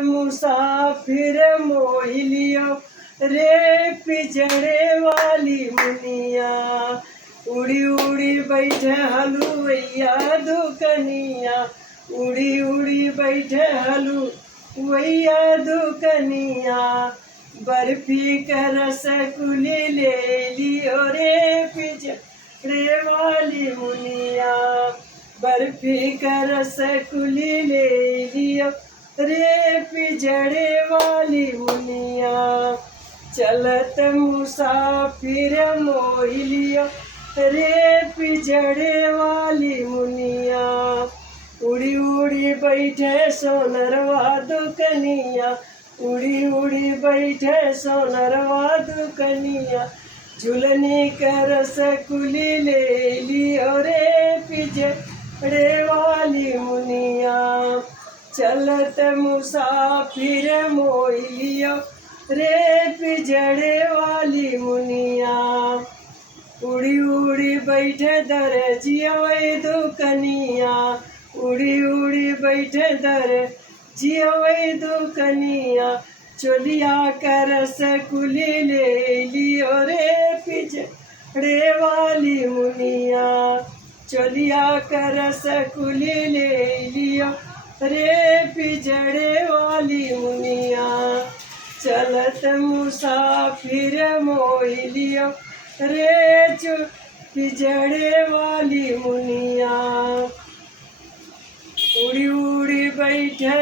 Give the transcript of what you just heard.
मुसाफिर मोह लियो रे पिजड़े वाली मुनिया। उड़ी उड़ी बैठे हलुवैया दुकनिया, उड़ी उड़ी बैठे हलुवैया दुकनिया। बर्फी का रसगुल्ले ले लियो रे पिजड़े वाली मुनिया। बर्फी का रसगुल्ले ले लियो रे पिजड़े वाली मुनिया। चलत मुसाफिर मोह लियो रे पिजड़े वाली मुनिया। उड़ी उड़ी बैठे सोनरवा दुकनिया, उड़ी उड़ी बैठे सोनरवा दुकनिया। झुलनी का रसगुल्ले ले लियो रे पिजड़े वाली मुनिया। चलत मुसाफिर मोह लियो रे पिजड़े वाली मुनिया। उड़ी उड़ी बैठे दरजिया वही दुकनिया, उड़ी उड़ी बैठे दरजिया वही दुकनिया। चोलिया का रसगुल्ले ले लियो रे पिजड़े वाली मुनिया। चोलिया का रसगुल्ले ले लियो रे पिजड़े वाली मुनिया। चलत मुसाफिर मोह लियो रे पिजड़े वाली मुनिया। उड़ी उड़ी बैठे